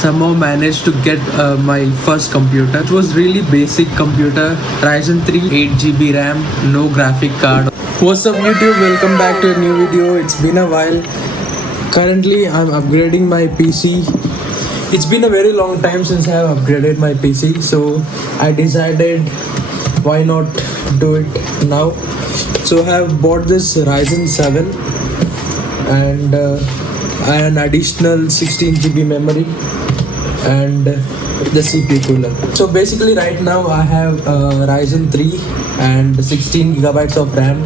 somehow managed to get my first computer. It was really basic computer, Ryzen 3, 8 GB RAM, no graphic card. What's up YouTube? Welcome back to a new video. It's been a while. Currently I'm upgrading my PC. It's been a very long time since I have upgraded my PC, so I decided why not do it now. So I have bought this Ryzen 7 and an additional 16 GB memory and the CPU cooler. So basically right now I have Ryzen 3 and 16 GB of RAM,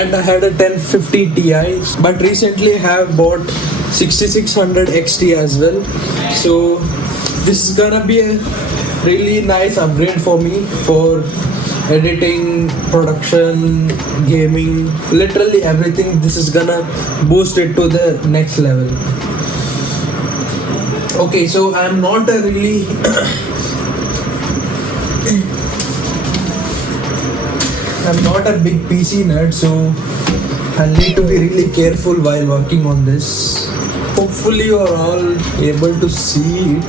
and I had a 1050 Ti, but recently I have bought 6600 XT as well. So this is gonna be a really nice upgrade for me for editing, production, gaming, literally everything. This is gonna boost it to the next level. Okay, so I'm not a really I'm not a big PC nerd, so I need to be really careful while working on this. Hopefully you are all able to see it.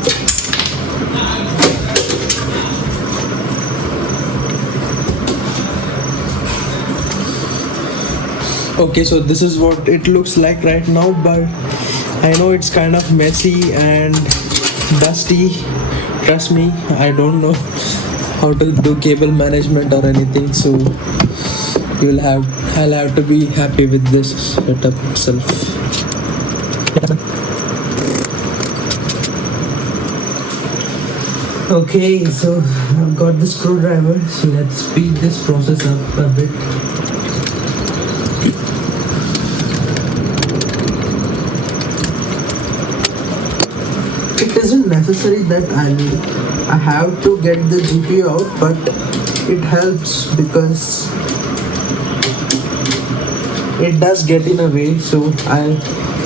Okay, so this is what it looks like right now, but I know it's kind of messy and dusty. Trust me, I don't know how to do cable management or anything, so I'll have to be happy with this setup itself. Okay, so I've got the screwdriver, so let's speed this process up a bit. It isn't necessary that I have to get the GPU out, but it helps because it does get in a way. So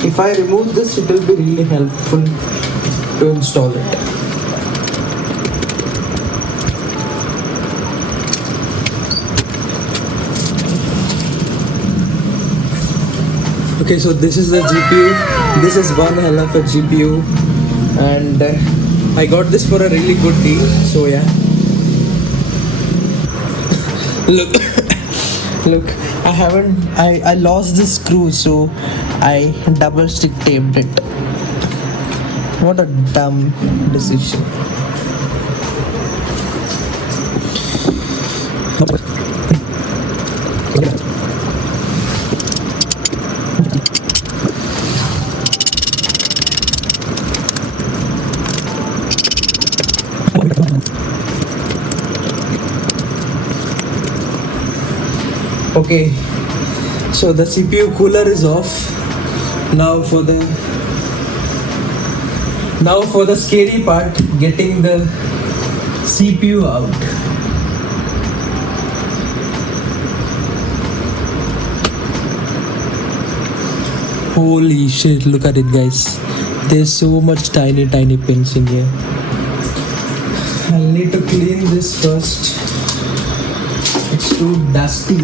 if I remove this, it will be really helpful to install it. Okay, so this is the GPU. This is one hell of a GPU, and I got this for a really good deal. So yeah, look, I lost the screw, so I double stick taped it. What a dumb decision. Okay, so the CPU cooler is off. Now for the scary part, getting the CPU out. Holy shit, look at it guys. There's so much tiny pins in here. I'll need to clean this first. It's too dusty.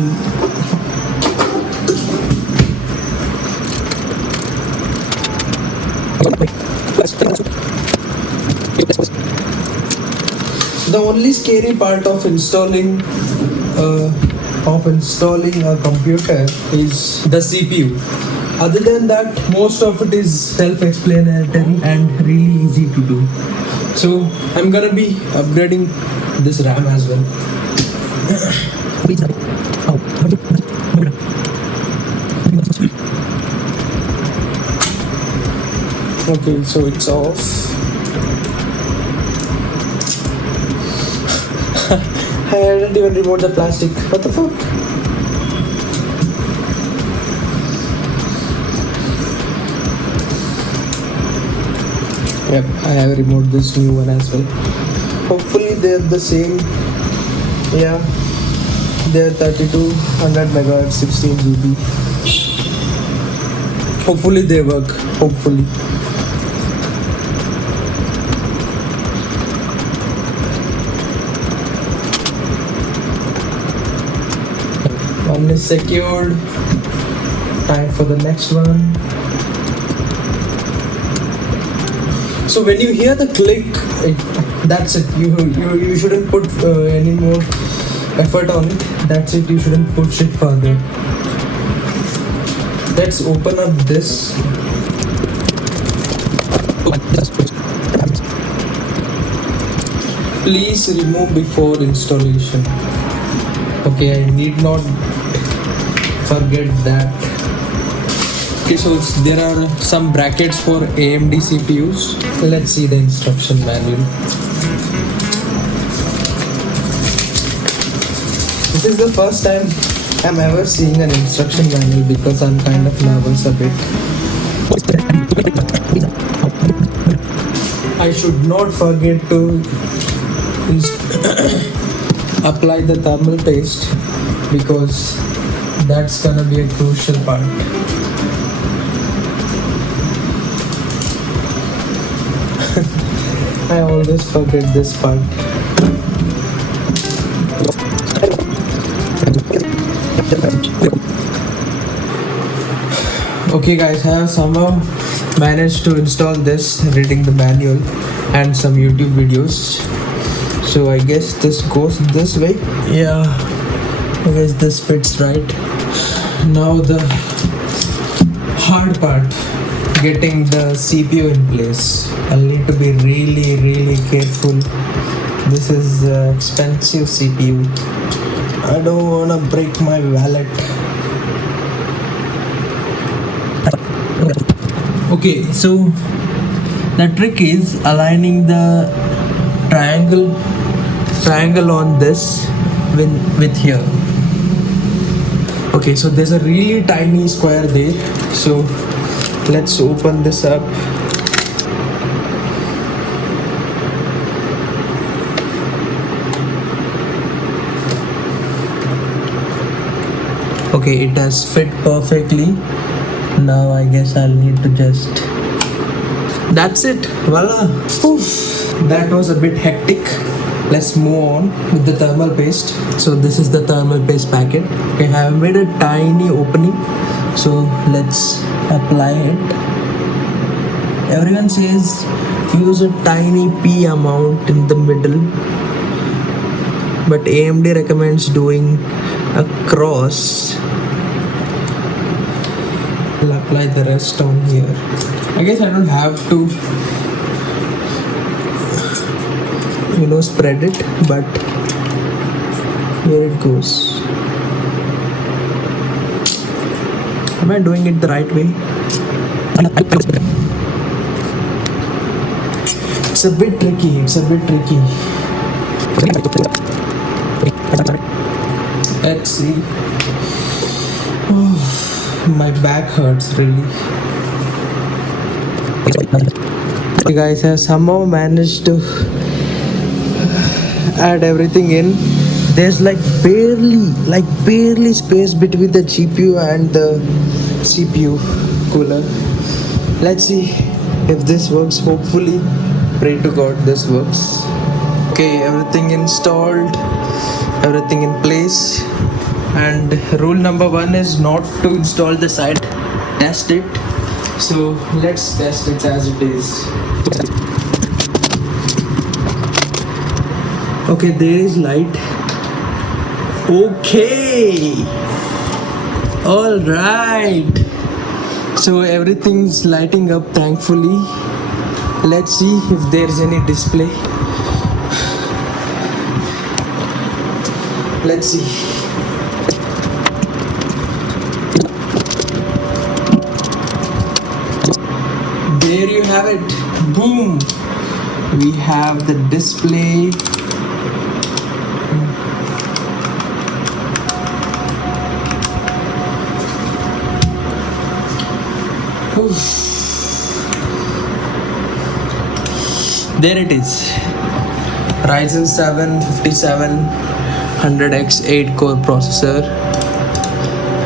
The only scary part of installing a computer is the CPU. Other than that, most of it is self-explanatory and really easy to do. So I'm gonna be upgrading this RAM as well. Okay, so it's off. I didn't even remove the plastic. What the fuck? Yep, I have removed this new one as well. Hopefully they're the same. Yeah, they're 3200 MHz, 16 GB. Hopefully they work. Hopefully. One is secured. Time for the next one. So when you hear the click, that's it. You shouldn't put any more effort on it. That's it. You shouldn't push it further. Let's open up this. Please remove before installation. Okay, I need not forget that. Okay, so there are some brackets for AMD CPUs. Let's see the instruction manual. This is the first time I'm ever seeing an instruction manual because I'm kind of nervous a bit. I should not forget to apply the thermal paste because that's gonna be a crucial part. I always forget this part. Okay guys, I have somehow managed to install this reading the manual and some YouTube videos. So I guess this goes this way. Yeah, I guess this fits right. Now the hard part, getting the CPU in place. I'll need to be really careful. This is expensive CPU. I don't wanna break my wallet. Okay, so the trick is aligning the triangle on this with here. Okay, so there's a really tiny square there. So let's open this up. Okay, it has fit perfectly. Now I guess I'll need to just... That's it, voila. Oof. That was a bit hectic. Let's move on with the thermal paste. So this is the thermal paste packet. Okay, I have made a tiny opening. So let's apply it. Everyone says use a tiny P amount in the middle, but AMD recommends doing a cross. I'll apply the rest on here. I guess I don't have to spread it, but here it goes. Am I doing it the right way? It's a bit tricky. Let's see. Oh, my back hurts really. Hey guys, I have somehow managed to add everything in. There's like barely space between the GPU and the CPU cooler. Let's see if this works. Hopefully, pray to God this works. Okay, everything installed, everything in place. And rule number 1 is not to install the site, test it. So let's test it as it is. Okay, there is light. Okay, all right. So everything's lighting up, thankfully. Let's see if there's any display. Let's see. There you have it. Boom. We have the display. There it is. Ryzen 7 5700X 8-core processor.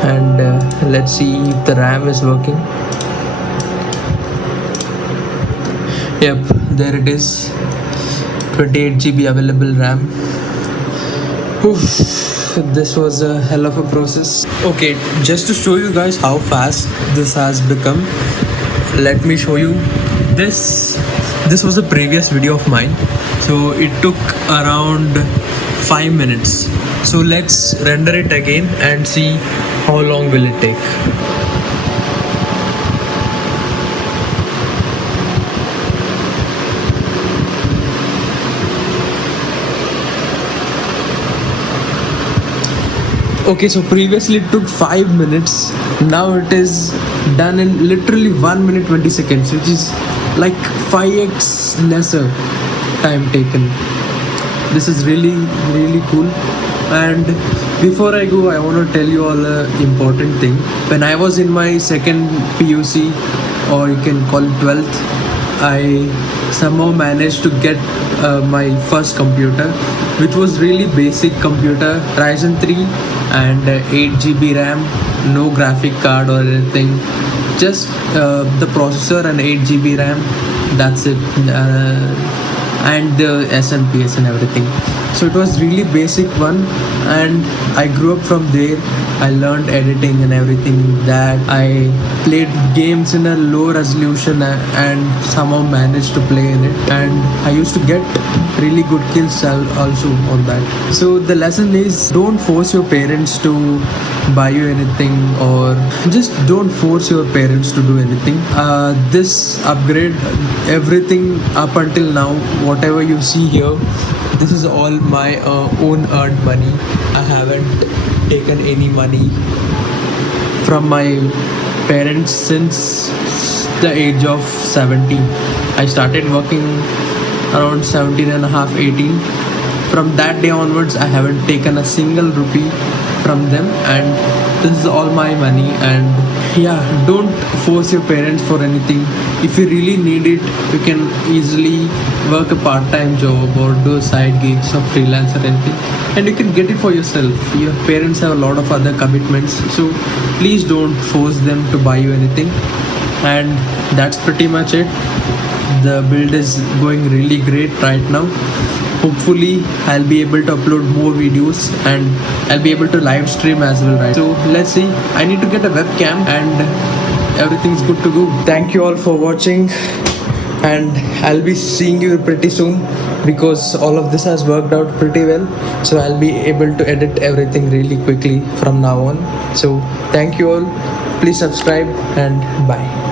And let's see if the RAM is working. Yep, there it is. 28 GB available RAM. Oof, this was a hell of a process. Okay, just to show you guys how fast this has become, let me show you this. This was a previous video of mine, so it took around 5 minutes. So let's render it again and see how long will it take. Okay, so previously it took 5 minutes. Now it is done in literally 1 minute 20 seconds, which is like 5x lesser time taken. This is really cool. And before I go, I want to tell you all a important thing. When I was in my second PUC, or you can call it 12th, I somehow managed to get my first computer, which was really basic computer, Ryzen 3 and 8 GB RAM, no graphic card or anything, just the processor and 8 GB RAM, that's it, and the SMPS and everything. So it was really basic one, and I grew up from there. I learned editing and everything that. I played games in a low resolution and somehow managed to play in it, and I used to get really good kills also on that. So the lesson is, don't force your parents to buy you anything, or just don't force your parents to do anything. This upgrade, everything up until now, whatever you see here, this is all my own earned money. I haven't taken any money from my parents since the age of 17. I started working around 17 and a half, 18. From that day onwards, I haven't taken a single rupee from them, and this is all my money. And yeah, don't force your parents for anything. If you really need it, you can easily work a part-time job or do side gigs or freelance or anything, and you can get it for yourself. Your parents have a lot of other commitments, so please don't force them to buy you anything. And that's pretty much it. The build is going really great right now. Hopefully I'll be able to upload more videos, and I'll be able to live stream as well, right? So let's see. I need to get a webcam, and everything's good to go. Thank you all for watching, and I'll be seeing you pretty soon, because all of this has worked out pretty well. So I'll be able to edit everything really quickly from now on. So thank you all. Please subscribe, and bye.